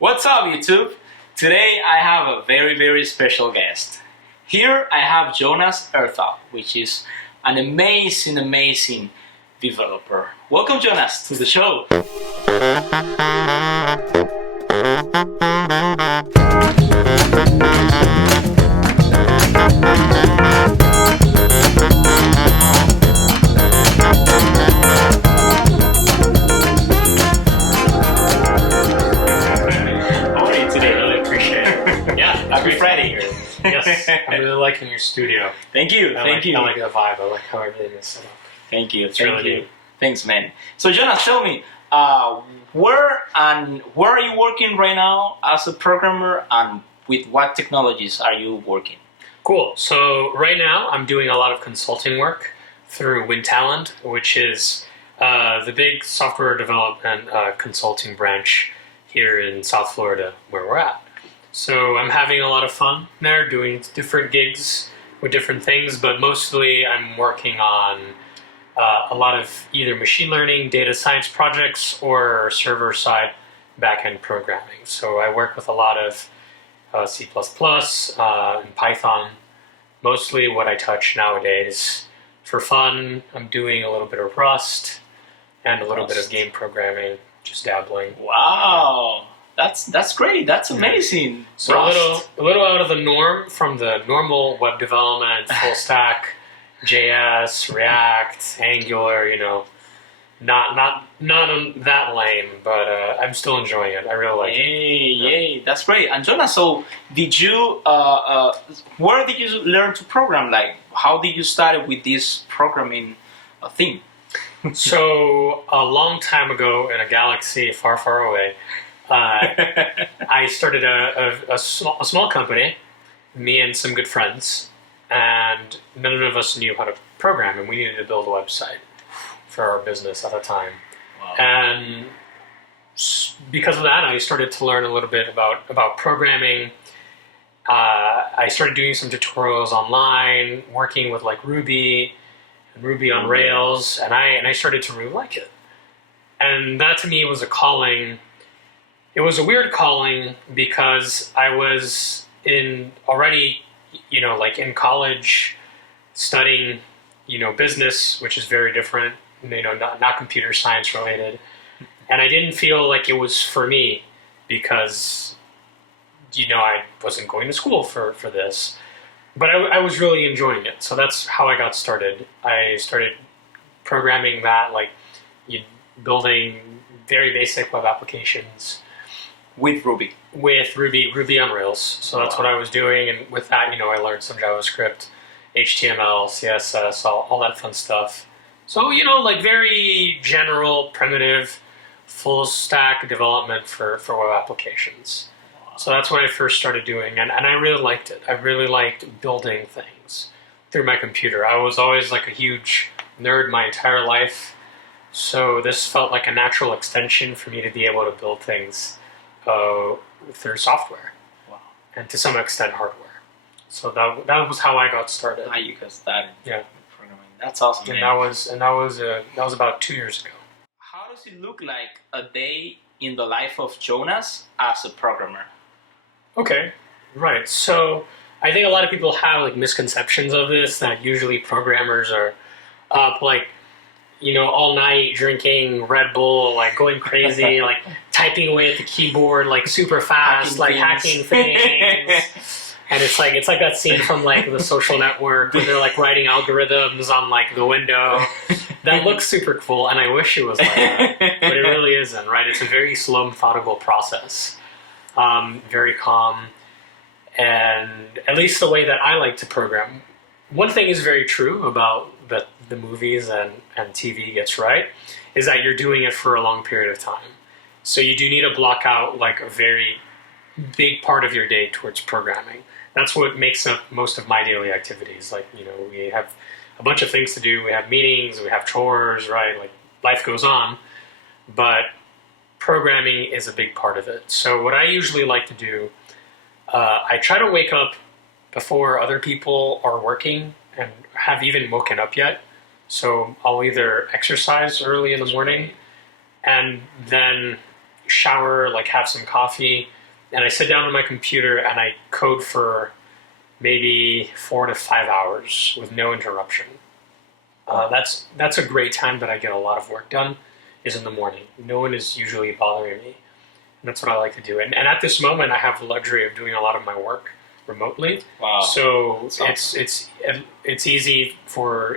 What's up, YouTube? Today I have a very special guest. Here I have Jonas Erthal, which is an amazing developer. Welcome, Jonas, to the show. Happy Friday here. Yes, I'm really liking your studio. Thank you. I like the vibe. I like how everything is set up. Thank you. Really you. neat. Thanks, man. So, Jonas, tell me, where are you working right now as a programmer, and with what technologies are you working? Cool. So right now I'm doing a lot of consulting work through WinTalent, which is the big software development consulting branch here in South Florida, where we're at. So I'm having a lot of fun there, doing different gigs with different things, but mostly I'm working on a lot of either machine learning, data science projects, or server-side back-end programming. So I work with a lot of C++ and Python, mostly what I touch nowadays. For fun, I'm doing a little bit of Rust and a little bit of game programming, just dabbling. Wow! That's great. That's amazing. So a little out of the norm from the normal web development, full stack, JS, React, Angular. You know, not that lame, but I'm still enjoying it. I really like it. Yay! That's great. And Jonas, so did you? Where did you learn to program? Like, how did you start with this programming thing? So a long time ago, in a galaxy far away. I started a small company, me and some good friends, and none of us knew how to program, and we needed to build a website for our business at the time. Wow. And because of that, I started to learn a little bit about programming. I started doing some tutorials online, working with like Ruby and Ruby on Rails, and I started to really like it. And that to me was a calling. It was a weird calling because I was already in college studying, business, which is very different, not computer science related. And I didn't feel like it was for me because, I wasn't going to school for this. But I was really enjoying it. So that's how I got started. I started programming that, building very basic web applications. With Ruby? With Ruby on Rails. So that's what I was doing. And with that, I learned some JavaScript, HTML, CSS, all that fun stuff. So, very general, primitive, full stack development for web applications. So that's what I first started doing. And I really liked it. I really liked building things through my computer. I was always like a huge nerd my entire life. So this felt like a natural extension for me to be able to build things through software, and to some extent hardware. So that was how I got started. How you got started? Yeah, programming. That's awesome. And that was about 2 years ago. How does it look like a day in the life of Jonas as a programmer? Okay, right. So I think a lot of people have misconceptions of this, that usually programmers are up all night drinking Red Bull, going crazy, typing away at the keyboard, super fast, hacking things. And it's like that scene from The Social Network where they're writing algorithms on the window. That looks super cool, and I wish it was like that, but it really isn't, right? It's a very slow, methodical process, very calm, and at least the way that I like to program. One thing is very true about the movies and TV gets right, is that you're doing it for a long period of time. So you do need to block out a very big part of your day towards programming. That's what makes up most of my daily activities. We have a bunch of things to do. We have meetings, we have chores, right? Life goes on, but programming is a big part of it. So what I usually like to do, I try to wake up before other people are working and have even woken up yet. So I'll either exercise early in the morning and then shower, like have some coffee, and I sit down on my computer and I code for maybe 4 to 5 hours with no interruption. That's a great time that I get a lot of work done, is in the morning. No one is usually bothering me. And that's what I like to do. And at this moment, I have the luxury of doing a lot of my work remotely. Wow. So Awesome. it's easy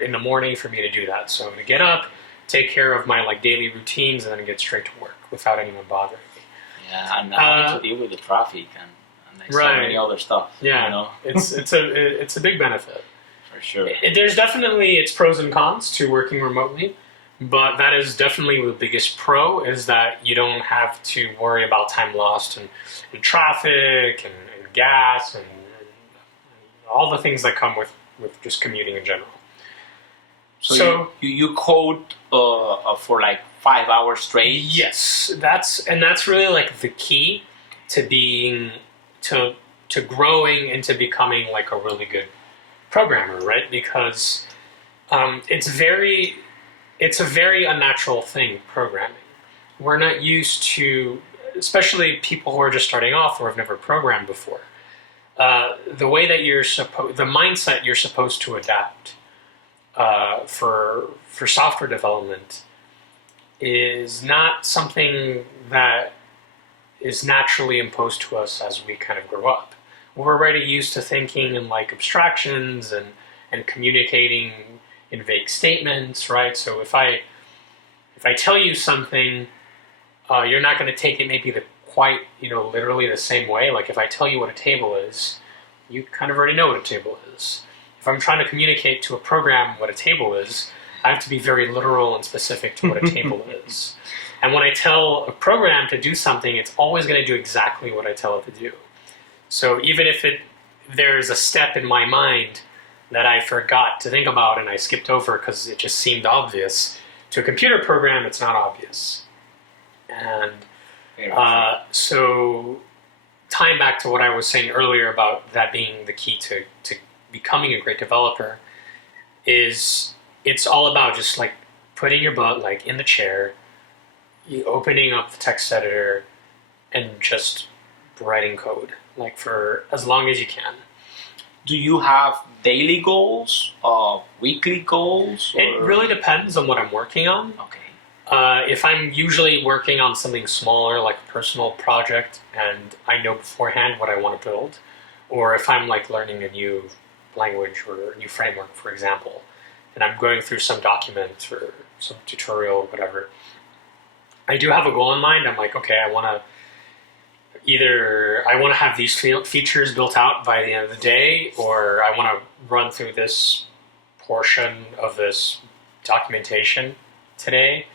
in the morning for me to do that. So to get up, take care of my like daily routines, and then get straight to work without anyone bothering me. Yeah, and having to deal with the traffic and so many other stuff. Yeah, you know? it's a big benefit. For sure. There's definitely its pros and cons to working remotely, but that is definitely the biggest pro, is that you don't have to worry about time lost and traffic and gas and all the things that come with just commuting in general. So you code for like 5 hours straight? Yes, that's really like the key to being to growing into becoming like a really good programmer, right? Because it's a very unnatural thing, programming. We're not used to, especially people who are just starting off or have never programmed before. The way that the mindset you're supposed to adapt for software development is not something that is naturally imposed to us as we kind of grow up. We're already used to thinking in like abstractions and communicating in vague statements, right? So if I tell you something, you're not going to take it maybe quite literally the same way. Like if I tell you what a table is, you kind of already know what a table is. If I'm trying to communicate to a program what a table is, I have to be very literal and specific to what a table is. And when I tell a program to do something, it's always going to do exactly what I tell it to do. So even if there's a step in my mind that I forgot to think about and I skipped over because it just seemed obvious, to a computer program, it's not obvious. And so tying back to what I was saying earlier about that being the key to becoming a great developer, is it's all about just like putting your butt like in the chair, you opening up the text editor, and just writing code like for as long as you can. Do you have daily goals, weekly goals? Or? It really depends on what I'm working on. Okay. If I'm usually working on something smaller, like a personal project, and I know beforehand what I want to build, or if I'm like learning a new language or a new framework, for example, and I'm going through some document or some tutorial, whatever, I do have a goal in mind. I'm like, okay, I want to have these features built out by the end of the day, or I want to run through this portion of this documentation today.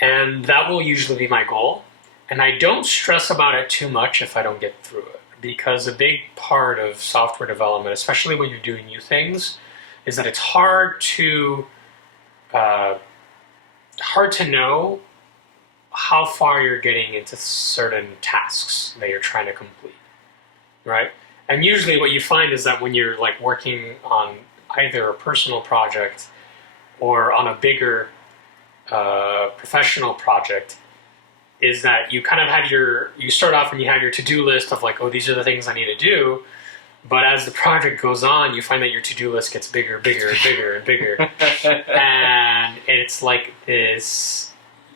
And that will usually be my goal. And I don't stress about it too much if I don't get through it, because a big part of software development, especially when you're doing new things, is that it's hard to know how far you're getting into certain tasks that you're trying to complete, right? And usually what you find is that when you're like working on either a personal project or on a bigger professional project, is that you kind of have you start off and you have your to-do list of like, oh, these are the things I need to do. But as the project goes on, you find that your to-do list gets bigger and bigger and bigger and bigger. And it's like this,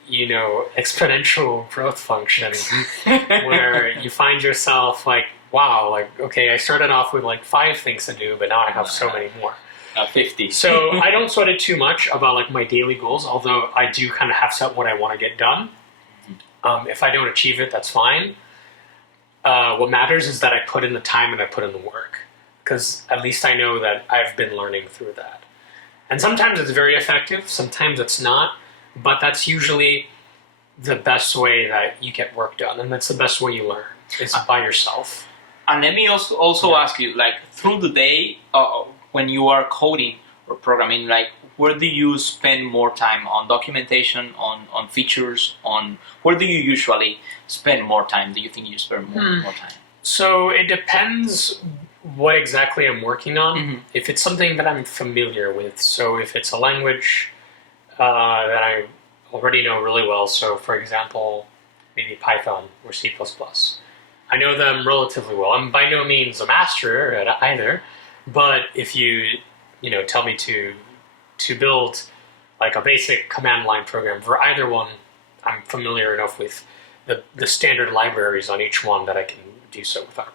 exponential growth function where you find yourself like, wow, like, okay, I started off with like 5 things to do, but now I have so many more. 50. So I don't sweat it too much about like my daily goals, although I do kind of have set what I want to get done. If I don't achieve it, that's fine. What matters is that I put in the time and I put in the work, because at least I know that I've been learning through that. And sometimes it's very effective, sometimes it's not, but that's usually the best way that you get work done, and that's the best way you learn, is by yourself. And let me also ask you, like, through the day, when you are coding or programming, like, where do you spend more time on documentation, on features, where do you usually spend more time? Do you think you spend more time? So it depends what exactly I'm working on. Mm-hmm. If it's something that I'm familiar with, so if it's a language that I already know really well, so for example, maybe Python or C++. I know them relatively well. I'm by no means a master at either, but if you tell me to build like a basic command line program for either one, I'm familiar enough with the standard libraries on each one that I can do so without a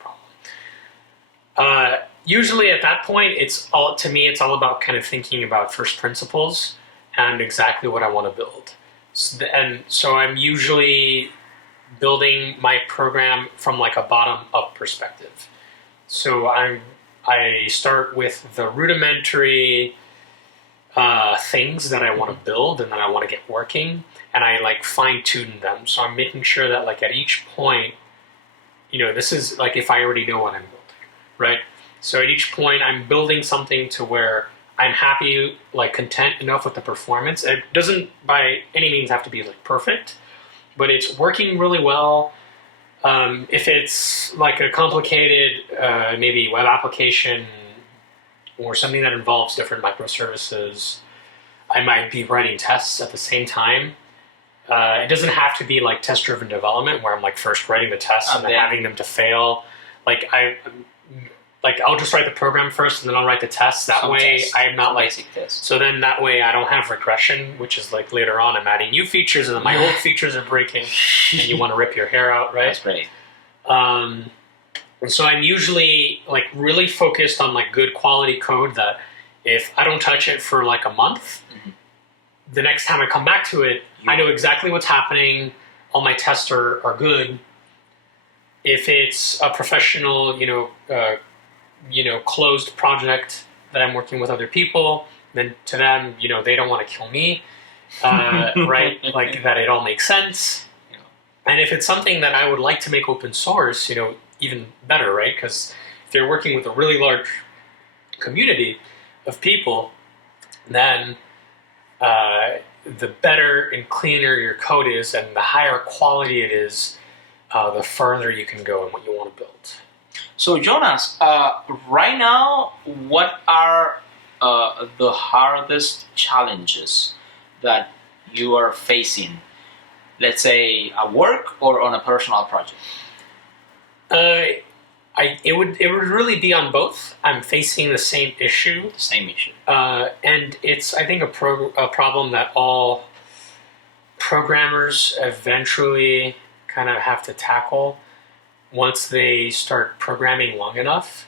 problem. Usually at that point, it's all about kind of thinking about first principles and exactly what I want to build. So I'm usually building my program from like a bottom-up perspective. So I start with the rudimentary things that I want to build and that I want to get working, and I like fine-tune them. So I'm making sure that like at each point, this is like if I already know what I'm building, right? So at each point, I'm building something to where I'm happy, like content enough with the performance. It doesn't by any means have to be like perfect, but it's working really well. If it's like a complicated, maybe web application or something that involves different microservices, I might be writing tests at the same time. It doesn't have to be like test-driven development where I'm like first writing the tests and then having them to fail. I'll just write the program first and then I'll write the tests. That way I'm not like basic tests. So then that way I don't have regression, which is like later on I'm adding new features and then my old features are breaking and you want to rip your hair out, right? That's great. And so I'm usually like really focused on like good quality code that if I don't touch it for like a month, the next time I come back to it, I know exactly what's happening. All my tests are good. If it's a professional, closed project that I'm working with other people, then to them, they don't want to kill me, right? Like that it all makes sense. And if it's something that I would like to make open source, even better, right? Because if you're working with a really large community of people, then the better and cleaner your code is and the higher quality it is, the further you can go in what you want to build. So Jonas, right now, what are the hardest challenges that you are facing, let's say at work or on a personal project? It would really be on both. I'm facing the same issue. Same issue. And it's, I think, a problem that all programmers eventually kind of have to tackle once they start programming long enough.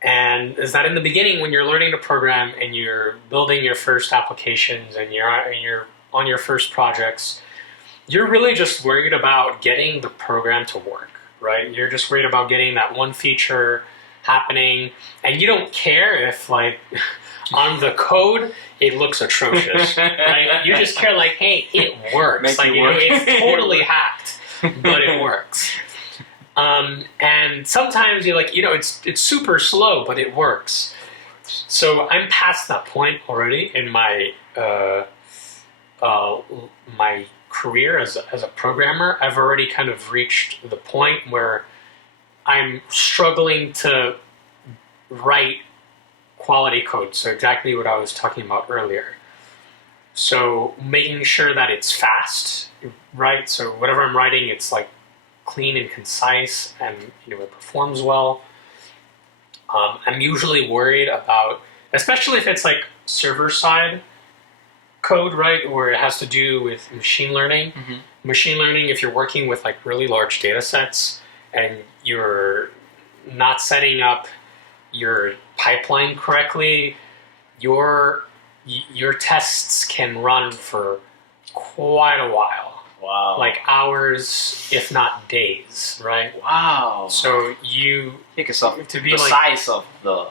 And is that in the beginning when you're learning to program and you're building your first applications and you're on your first projects, you're really just worried about getting the program to work, right? You're just worried about getting that one feature happening, and you don't care if like on the code it looks atrocious, right? You just care like, hey, it works. Like it's totally hacked, but it works. And sometimes you're like, it's super slow, but it works. So I'm past that point already in my my career as a programmer. I've already kind of reached the point where I'm struggling to write quality code. So exactly what I was talking about earlier. So making sure that it's fast, right? So whatever I'm writing, it's like clean and concise, and it performs well. I'm usually worried about, especially if it's like server-side code, right, where it has to do with machine learning. Mm-hmm. Machine learning, if you're working with like really large data sets and you're not setting up your pipeline correctly, your tests can run for quite a while. Wow. Like hours, if not days, right? Wow. So you because of to be the like, size of the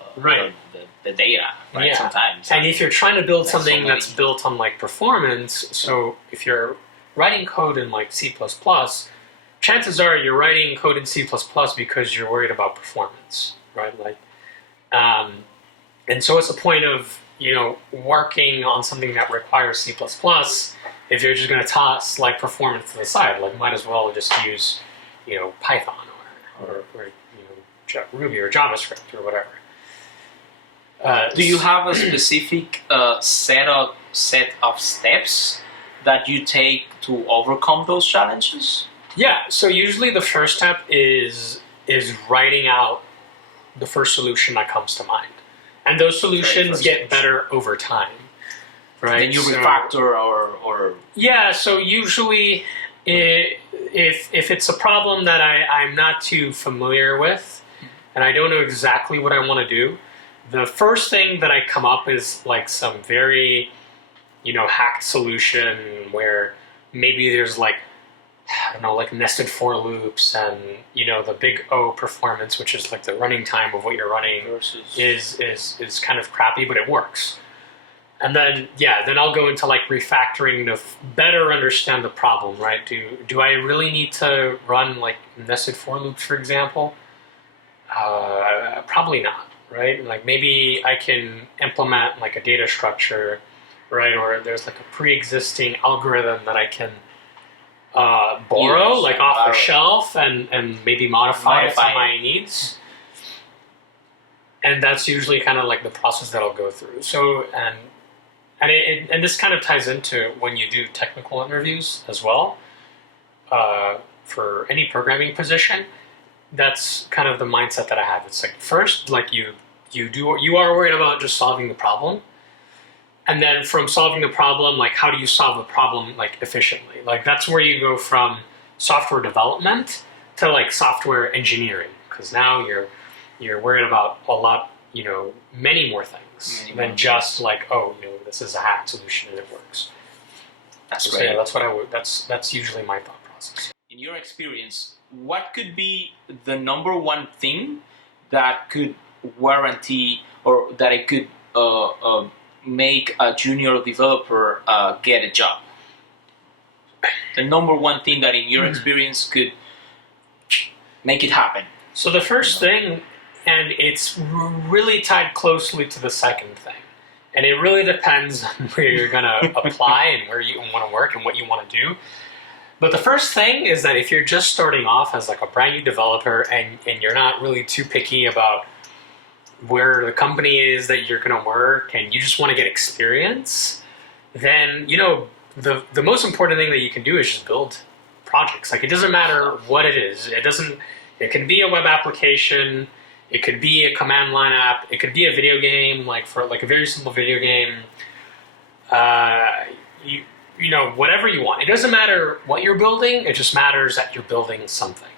data, right? Yeah. Sometimes. And if you're trying to build something that's built on like performance, so if you're writing code in like C++, chances are you're writing code in C++ because you're worried about performance, right? Like, and so what's the point of working on something that requires C++? If you're just going to toss like performance to the side, like might as well just use, Python or Ruby or JavaScript or whatever. Do you have a specific set of steps that you take to overcome those challenges? Yeah, so usually the first step is writing out the first solution that comes to mind. And those solutions get better over time. Right? Then you refactor or yeah, so usually if it's a problem that I'm not too familiar with and I don't know exactly what I want to do, the first thing that I come up is like some very, hacked solution where maybe there's like, I don't know, like nested for loops and, the big O performance, which is like the running time of what you're running is kind of crappy, but it works. And then, then I'll go into like refactoring to better understand the problem, right? Do I really need to run like nested for loops, for example? Probably not, right? Like maybe I can implement like a data structure, right? Or there's like a pre-existing algorithm that I can borrow, like off the shelf and maybe modify it to my needs. And that's usually kind of like the process that I'll go through. So, and this kind of ties into when you do technical interviews as well, for any programming position. That's kind of the mindset that I have. It's like first, like you are worried about just solving the problem, and then from solving the problem, like how do you solve the problem like efficiently? Like that's where you go from software development to like software engineering, because now you're worried about a lot, many more things than just like, this is a hacked solution and it works. That's great. So yeah, that's what I would. That's usually my thought process. In your experience, what could be the number one thing that could warranty or that it could make a junior developer get a job? The number one thing that in your experience could make it happen. So the first thing, and it's really tied closely to the second thing, and it really depends on where you're going to apply and where you want to work and what you want to do. But the first thing is that if you're just starting off as like a brand new developer and you're not really too picky about where the company is that you're going to work and you just want to get experience, then, the most important thing that you can do is just build projects. Like it doesn't matter what it is. It can be a web application. It could be a command line app. It could be a video game, like for like a very simple video game. Whatever you want. It doesn't matter what you're building. It just matters that you're building something.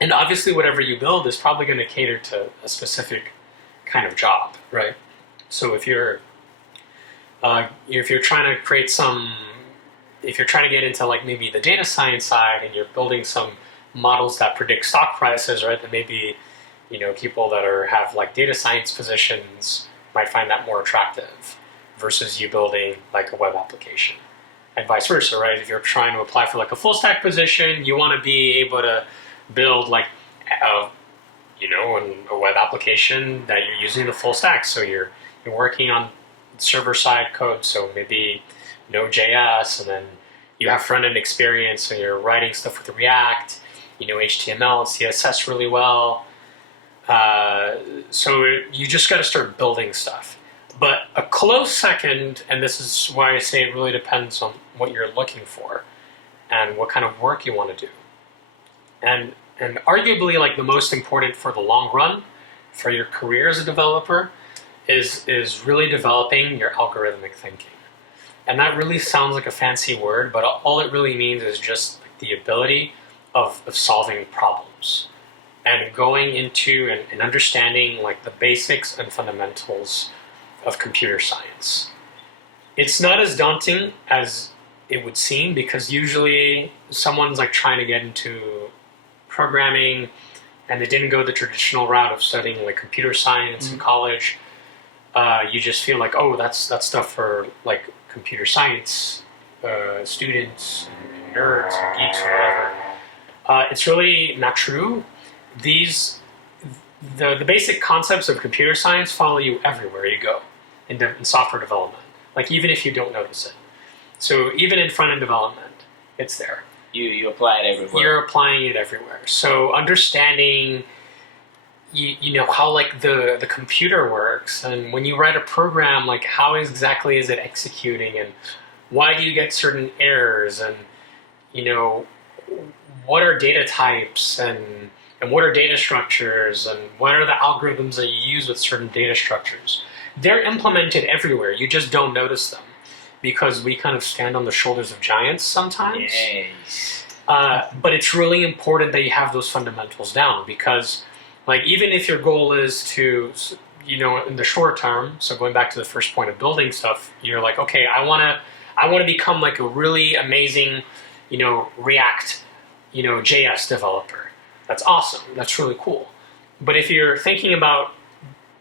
And obviously, whatever you build is probably going to cater to a specific kind of job, right? So if you're trying to create if you're trying to get into like maybe the data science side and you're building some models that predict stock prices, right? Then maybe people that have like data science positions might find that more attractive versus you building like a web application, and vice versa, right? If you're trying to apply for like a full stack position, you want to be able to build like a web application that you're using the full stack. So you're working on server side code, so maybe Node.js, and then you have front end experience, so you're writing stuff with React, HTML and CSS really well. So you just got to start building stuff. But a close second, and this is why I say it really depends on what you're looking for and what kind of work you want to do. And arguably like the most important for the long run for your career as a developer is really developing your algorithmic thinking. And that really sounds like a fancy word, but all it really means is just the ability of solving problems and going into and understanding like the basics and fundamentals of computer science. It's not as daunting as it would seem, because usually someone's like trying to get into programming and they didn't go the traditional route of studying like computer science in college. You just feel like, oh, that's stuff for like computer science students and nerds and geeks or whatever. It's really not true. The basic concepts of computer science follow you everywhere you go in software development, like even if you don't notice it. So even in front-end development, it's there. You apply it everywhere. You're applying it everywhere. So understanding, how like the computer works, and when you write a program, like how exactly is it executing, and why do you get certain errors, and what are data types and what are data structures and what are the algorithms that you use with certain data structures. They're implemented everywhere. You just don't notice them because we kind of stand on the shoulders of giants sometimes. Yes. But it's really important that you have those fundamentals down because, like, even if your goal is to, in the short term, so going back to the first point of building stuff, you're like, okay, I want to become like a really amazing, React, JS developer. That's awesome. That's really cool. But if you're thinking about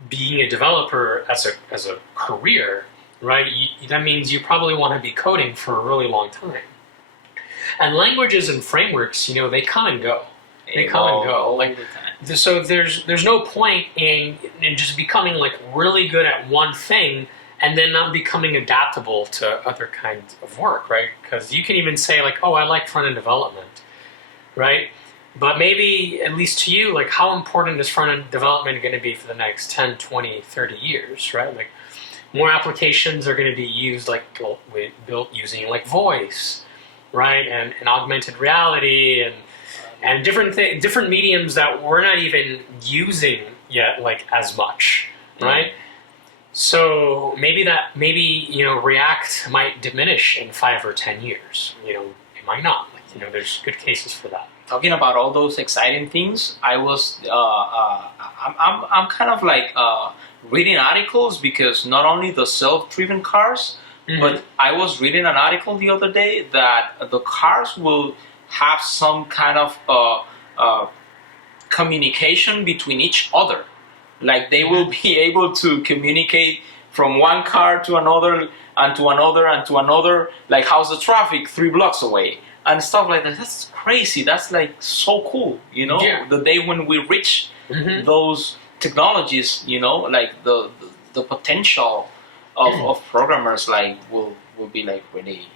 being a developer as a career, right, that means you probably want to be coding for a really long time. And languages and frameworks, they come and go. They come and go. Like, so there's no point in just becoming like really good at one thing and then not becoming adaptable to other kinds of work, right? Because you can even say like, oh, I like front-end development, right? But maybe, at least to you, like how important is front-end development going to be for the next 10, 20, 30 years, right? Like more applications are going to be used like built using like voice, right? And augmented reality and different mediums that we're not even using yet like as much, right? So maybe React might diminish in 5 or 10 years. It might not. Like, there's good cases for that. Talking about all those exciting things, I'm kind of like reading articles because not only the self-driven cars, but I was reading an article the other day that the cars will have some kind of communication between each other. Like they will be able to communicate from one car to another and to another and to another. Like, how's the traffic 3 blocks away? And stuff like that. That's crazy. That's like so cool, Yeah. The day when we reach those technologies, like the potential of programmers like will be like really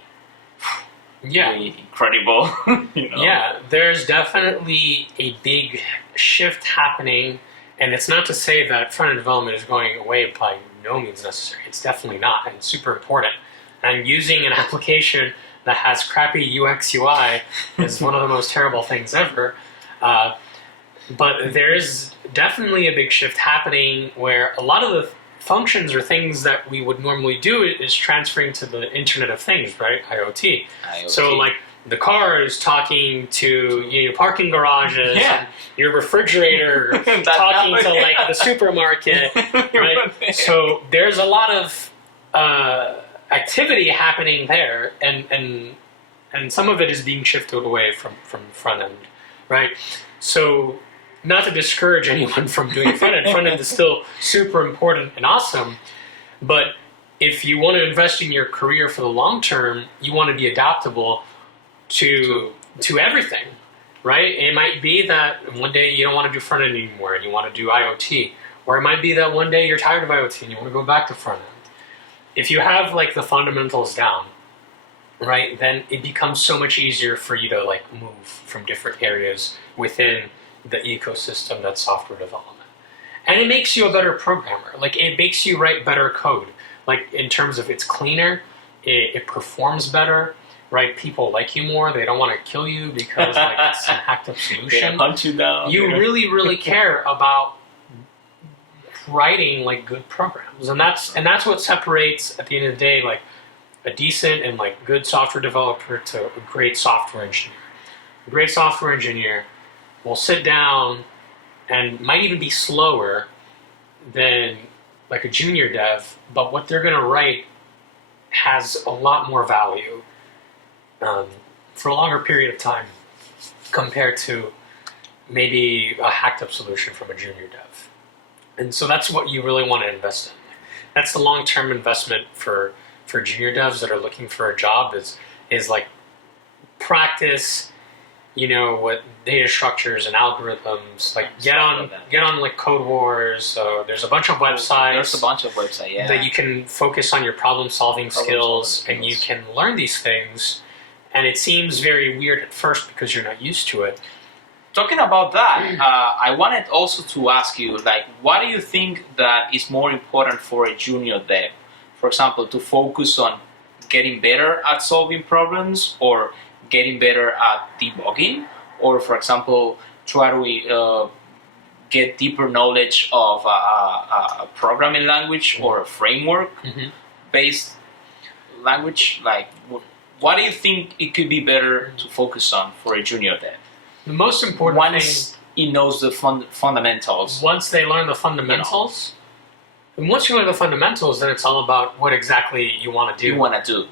incredible. Yeah, there's definitely a big shift happening, and it's not to say that front-end development is going away by no means necessary. It's definitely not, and it's super important. And using an application that has crappy UX UI is one of the most terrible things ever. But there is definitely a big shift happening where a lot of the functions or things that we would normally do is transferring to the Internet of Things, right? IoT. So like the car is talking to your parking garages, and your refrigerator talking to like the supermarket, right? So there's a lot of activity happening there, and some of it is being shifted away from front end, right? So not to discourage anyone from doing front end. Front end is still super important and awesome, but if you want to invest in your career for the long term, you want to be adaptable to everything, right? It might be that one day you don't want to do front end anymore and you want to do IoT, or it might be that one day you're tired of IoT and you want to go back to front end. If you have like the fundamentals down, right, then it becomes so much easier for you to like move from different areas within the ecosystem that's software development. And it makes you a better programmer. Like it makes you write better code. Like in terms of it's cleaner, it performs better, right? People like you more. They don't want to kill you because like it's some hacked up solution. They hunt you down. You really, really care about writing like good programs, and that's what separates at the end of the day like a decent and like good software developer to a great software engineer. A great software engineer will sit down and might even be slower than like a junior dev, but what they're going to write has a lot more value for a longer period of time compared to maybe a hacked up solution from a junior dev. And so that's what you really want to invest in. That's the long-term investment for junior devs that are looking for a job is like practice, what data structures and algorithms, like get on like Code Wars. There's a bunch of websites. There's a bunch of websites, yeah. That you can focus on your problem-solving skills, and you can learn these things. And it seems very weird at first because you're not used to it. Talking about that, I wanted also to ask you, like, what do you think that is more important for a junior dev? For example, to focus on getting better at solving problems or getting better at debugging, or for example, try to get deeper knowledge of a programming language or a framework-based language? Like, what do you think it could be better to focus on for a junior dev? The most important once he knows the fundamentals. Once they learn the fundamentals, and once you learn the fundamentals, then it's all about what exactly you want to do.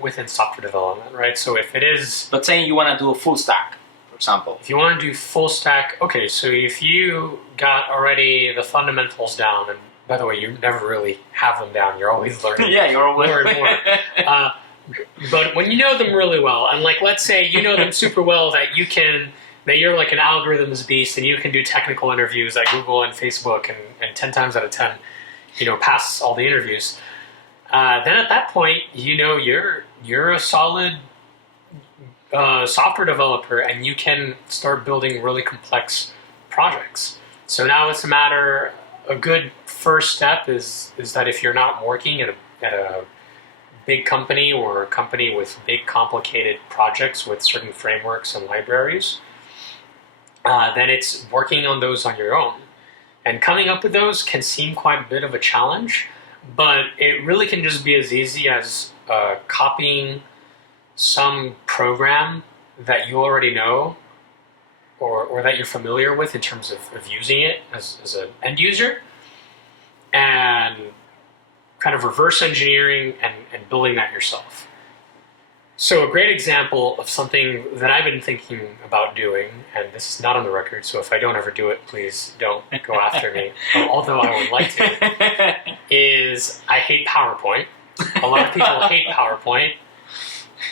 Within software development, right? So if it is, but saying you want to do a full stack, for example. If you want to do full stack, okay. So if you got already the fundamentals down, and by the way, you never really have them down. You're always learning. Yeah, you're always more and more. But when you know them really well, and like let's say you know them super well, that you're like an algorithms beast, and you can do technical interviews at Google and Facebook, and 10 times out of 10. Pass all the interviews. Then at that point, you're a solid software developer, and you can start building really complex projects. So now it's a matter. A good first step is that if you're not working at a big company or a company with big complicated projects with certain frameworks and libraries, then it's working on those on your own. And coming up with those can seem quite a bit of a challenge, but it really can just be as easy as copying some program that you already know or that you're familiar with in terms of using it as an end user, and kind of reverse engineering and building that yourself. So a great example of something that I've been thinking about doing, and this is not on the record, so if I don't ever do it, please don't go after me, although I would like to, is I hate PowerPoint. A lot of people hate PowerPoint.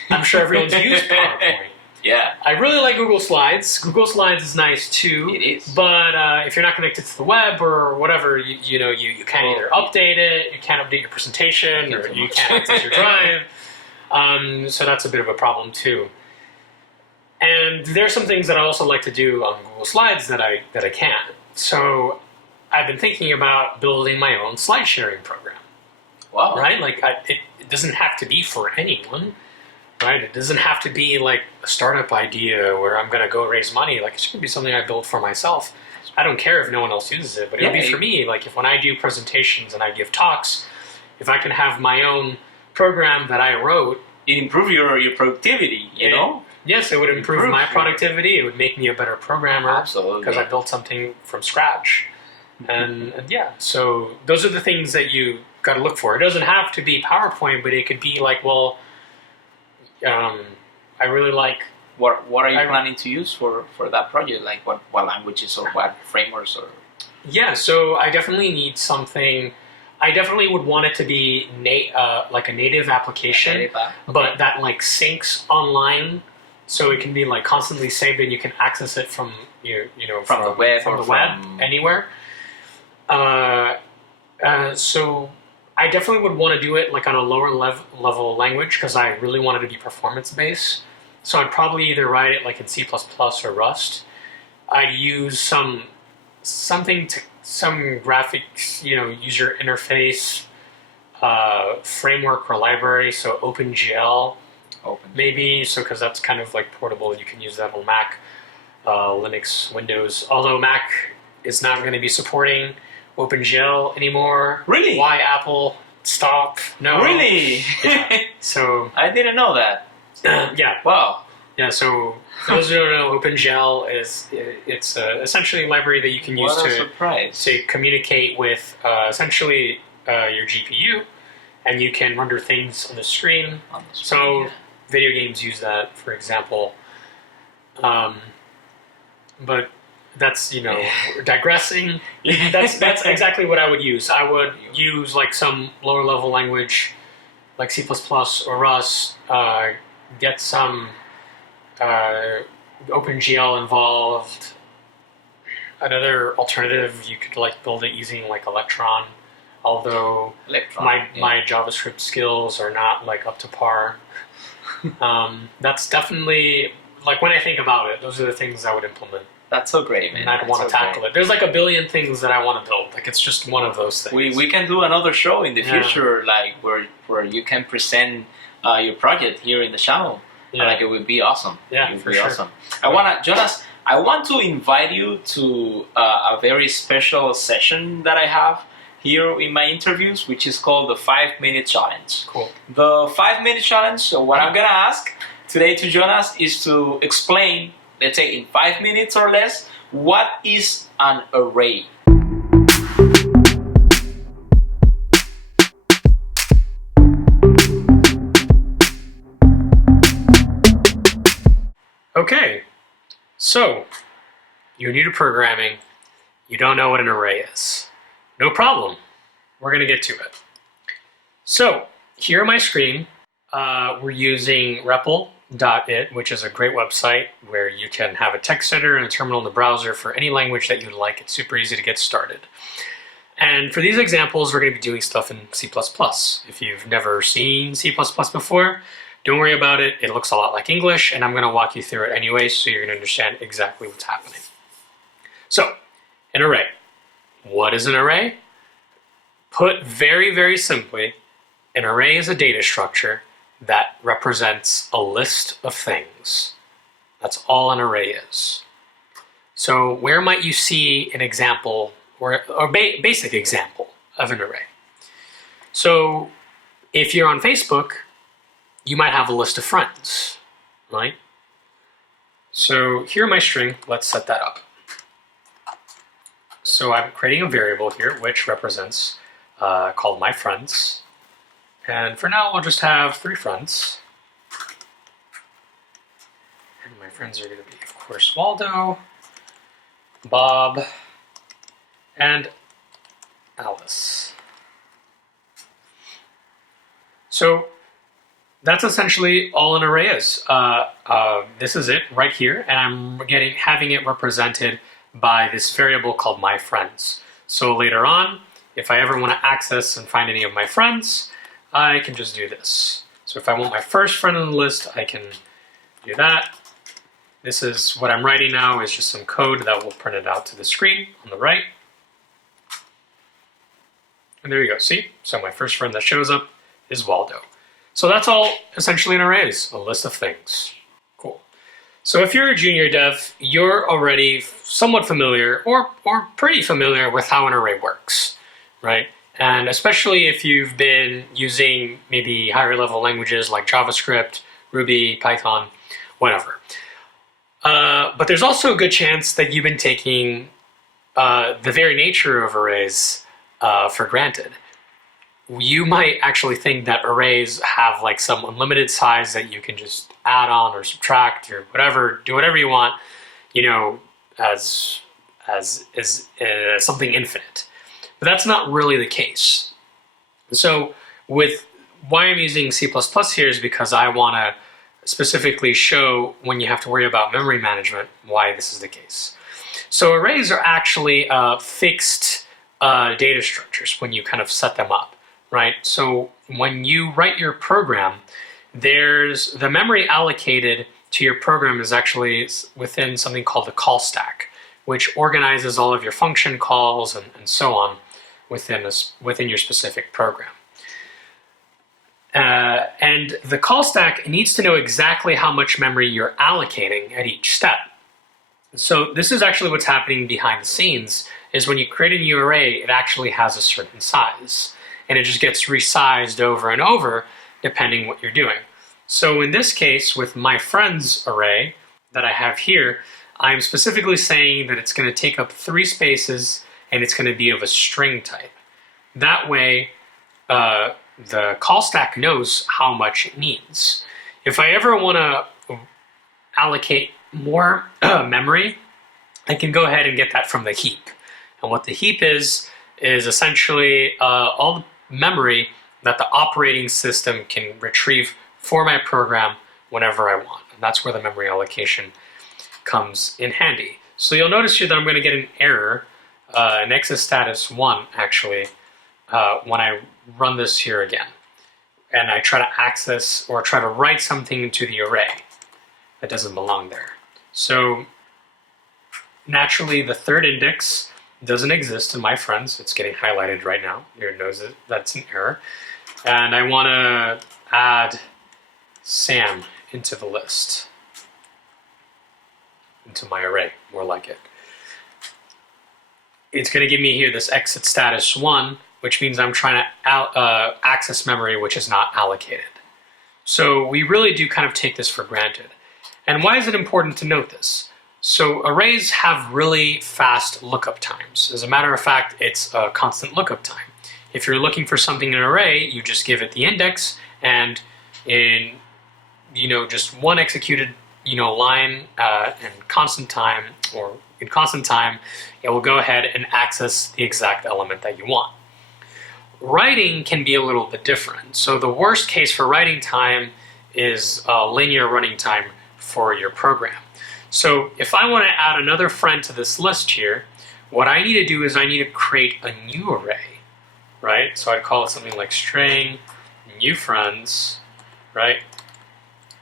I'm sure everyone's used PowerPoint. Yeah. I really like Google Slides. Google Slides is nice too. It is. But if you're not connected to the web or whatever, you can't either update it, you can't update your presentation, or you can't access your drive. So that's a bit of a problem too. And there's some things that I also like to do on Google Slides that I can't. So I've been thinking about building my own slide sharing program. Wow. Right? Like it doesn't have to be for anyone. Right? It doesn't have to be like a startup idea where I'm going to go raise money. Like it's going to be something I built for myself. I don't care if no one else uses it, but it'll be for me. Like if when I do presentations and I give talks, if I can have my own program that I wrote, it improve your productivity, you know? Yes, it would improve my productivity. It would make me a better programmer. Absolutely. Because I built something from scratch. And yeah, so those are the things that you got to look for. It doesn't have to be PowerPoint, but it could be like, well, I really like... What are you planning to use for that project? Like what languages or what frameworks? Or? Yeah, so I definitely need something... I definitely would want it to be like a native application, but that like syncs online, so it can be like constantly saved and you can access it from from the web anywhere. So I definitely would want to do it like on a lower level language because I really want it to be performance based. So I'd probably either write it like in C++ or Rust. I'd use some graphics, user interface framework or library, so OpenGL maybe, so because that's kind of like portable, you can use that on Mac, Linux, Windows, although Mac is not going to be supporting OpenGL anymore. Really? Why Apple? Stop. No. Really? Yeah. So I didn't know that. Yeah. Wow. Yeah, so for those who don't know, OpenGL it's essentially a library that you can use to communicate with essentially your GPU, and you can render things on the screen. So video games use that, for example. But that's digressing. That's exactly what I would use. I would use like some lower level language, like C++ or Rust. Get some OpenGL involved. Another alternative, you could like build it using like Electron, although my JavaScript skills are not like up to par. That's definitely like when I think about it, those are the things I would implement. That's so great, man. And I'd want to tackle it. There's like a billion things that I want to build. Like it's just one of those things. We can do another show in the future, like where you can present your project here in the channel. Yeah. Like it would be awesome. Yeah, it would for be sure. awesome. Jonas, I want to invite you to a very special session that I have here in my interviews, which is called the 5-minute challenge. Cool. The 5-minute challenge, so what I'm gonna ask today to Jonas is to explain, let's say in 5 minutes or less, what is an array? Okay, so you're new to programming, you don't know what an array is. No problem, we're gonna get to it. So here on my screen, we're using REPL.it, which is a great website where you can have a text editor and a terminal in the browser for any language that you'd like. It's super easy to get started. And for these examples, we're gonna be doing stuff in C++. If you've never seen C++ before, don't worry about it. It looks a lot like English, and I'm going to walk you through it anyway, so you're going to understand exactly what's happening. So, an array. What is an array? Put very, very simply, an array is a data structure that represents a list of things. That's all an array is. So, where might you see an example or basic example of an array? So, if you're on Facebook, you might have a list of friends, right? So here in my string, let's set that up. So I'm creating a variable here, which represents, called my friends. And for now, I'll just have 3 friends. And my friends are gonna be, of course, Waldo, Bob, and Alice. So that's essentially all an array is. This is it right here, and I'm having it represented by this variable called my friends. So later on, if I ever want to access and find any of my friends, I can just do this. So if I want my first friend on the list, I can do that. This is what I'm writing now is just some code that will print it out to the screen on the right. And there you go, see? So my first friend that shows up is Waldo. So that's all essentially an array is, a list of things. Cool. So if you're a junior dev, you're already somewhat familiar or pretty familiar with how an array works, right? And especially if you've been using maybe higher level languages like JavaScript, Ruby, Python, whatever. But there's also a good chance that you've been taking the very nature of arrays for granted. You might actually think that arrays have like some unlimited size that you can just add on or subtract or whatever, do whatever you want, you know, as something infinite. But that's not really the case. So with why I'm using C++ here is because I want to specifically show when you have to worry about memory management why this is the case. So arrays are actually fixed data structures when you kind of set them up. Right, so when you write your program, there's the memory allocated to your program is actually within something called the call stack, which organizes all of your function calls and so on within your specific program. And the call stack needs to know exactly how much memory you're allocating at each step. So this is actually what's happening behind the scenes, is when you create a new array, it actually has a certain size. And it just gets resized over and over depending what you're doing. So in this case, with my friends array that I have here, I'm specifically saying that it's going to take up 3 spaces and it's going to be of a string type. That way, the call stack knows how much it needs. If I ever want to allocate more memory, I can go ahead and get that from the heap. And what the heap is essentially all the memory that the operating system can retrieve for my program whenever I want. And that's where the memory allocation comes in handy. So you'll notice here that I'm going to get an error, an exit status 1 actually, when I run this here again. And I try to access or try to write something into the array that doesn't belong there. So naturally the third index doesn't exist in my friends. It's getting highlighted right now. Here knows it. That's an error. And I want to add Sam into the list. into my array, more like it. It's going to give me here this exit status 1, which means I'm trying to access memory which is not allocated. So we really do kind of take this for granted. And why is it important to note this? So arrays have really fast lookup times. As a matter of fact, it's a constant lookup time. If you're looking for something in an array, you just give it the index, and in just one executed line in constant time, or in constant time, it will go ahead and access the exact element that you want. Writing can be a little bit different. So the worst case for writing time is linear running time for your program. So if I want to add another friend to this list here, what I need to do is I need to create a new array, right? So I'd call it something like string new friends, right?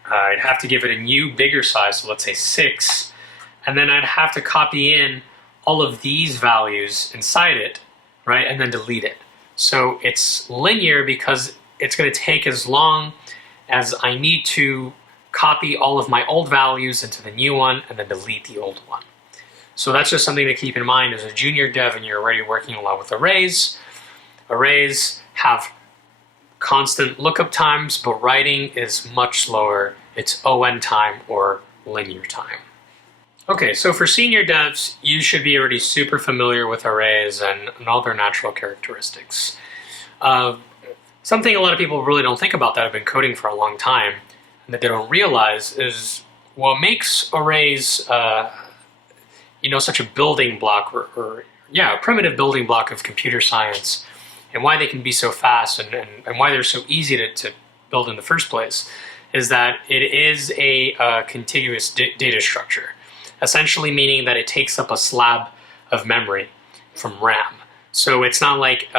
I'd have to give it a new bigger size, so let's say 6, and then I'd have to copy in all of these values inside it, right, and then delete it. So it's linear because it's going to take as long as I need to copy all of my old values into the new one and then delete the old one. So that's just something to keep in mind as a junior dev and you're already working a lot with arrays. Arrays have constant lookup times, but writing is much slower. It's ON time or linear time. Okay, so for senior devs, you should be already super familiar with arrays and all their natural characteristics. Something a lot of people really don't think about that have been coding for a long time and that they don't realize is what makes arrays such a building block or a primitive building block of computer science, and why they can be so fast and why they're so easy to build in the first place is that it is a contiguous data structure. Essentially meaning that it takes up a slab of memory from RAM. So it's not like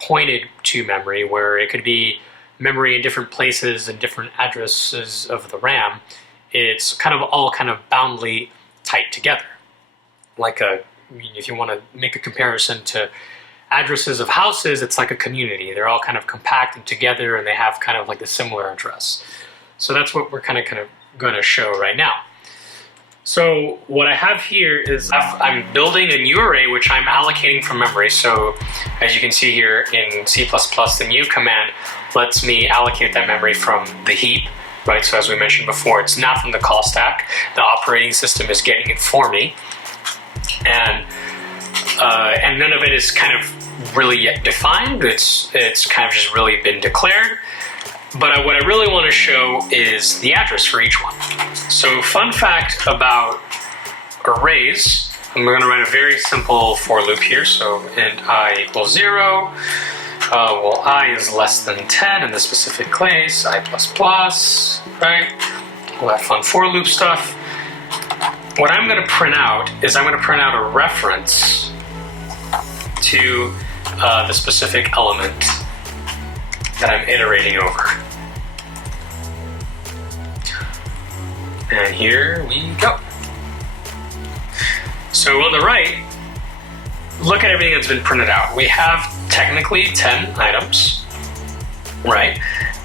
pointed to memory where it could be memory in different places and different addresses of the RAM. It's kind of all boundly tight together. Like if you want to make a comparison to addresses of houses, it's like a community. They're all kind of compacted together and they have kind of like a similar address. So that's what we're kind of going to show right now. So what I have here is I'm building a new array which I'm allocating from memory. So as you can see here in C++, the new command lets me allocate that memory from the heap, right? So as we mentioned before, it's not from the call stack. The operating system is getting it for me. And none of it is kind of really yet defined. It's kind of just really been declared. But what I really want to show is the address for each one. So fun fact about arrays, I'm going to write a very simple for loop here. So int I equals 0, I is less than 10 in the specific case, I++, right? All that fun for loop stuff. What I'm going to print out is I'm going to print out a reference to the specific element that I'm iterating over. And here we go. So on the right, look at everything that's been printed out. We have technically 10 items, right?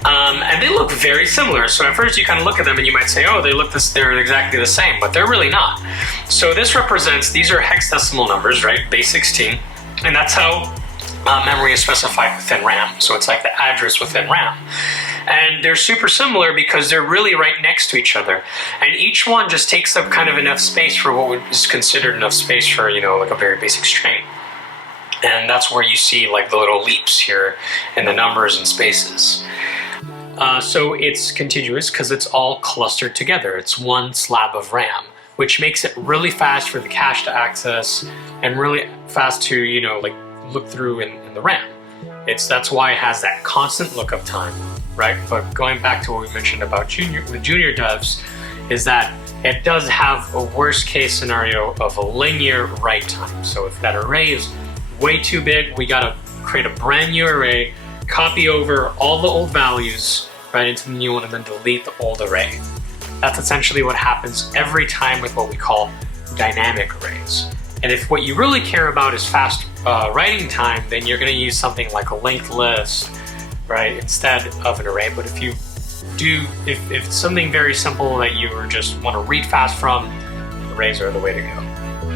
And they look very similar. So at first you kind of look at them and you might say, oh, they're exactly the same, but they're really not. So this represents, these are hexadecimal numbers, right? Base 16, and that's how memory is specified within RAM. So it's like the address within RAM. And they're super similar because they're really right next to each other. And each one just takes up kind of enough space for what is considered enough space for, like a very basic string. And that's where you see like the little leaps here in the numbers and spaces. So it's contiguous because it's all clustered together. It's one slab of RAM, which makes it really fast for the cache to access and really fast to, look through in the RAM. That's why it has that constant lookup time, right? But going back to what we mentioned about junior devs is that it does have a worst case scenario of a linear write time. So if that array is way too big, we gotta create a brand new array, copy over all the old values right into the new one, and then delete the old array. That's essentially what happens every time with what we call dynamic arrays. And if what you really care about is fast writing time, then you're going to use something like a linked list, right, instead of an array. But if it's something very simple that you just want to read fast from, arrays are the way to go.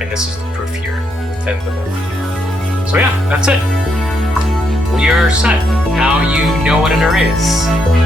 And this is the proof here within the memory. So yeah, that's it. We are set. Now you know what an array is.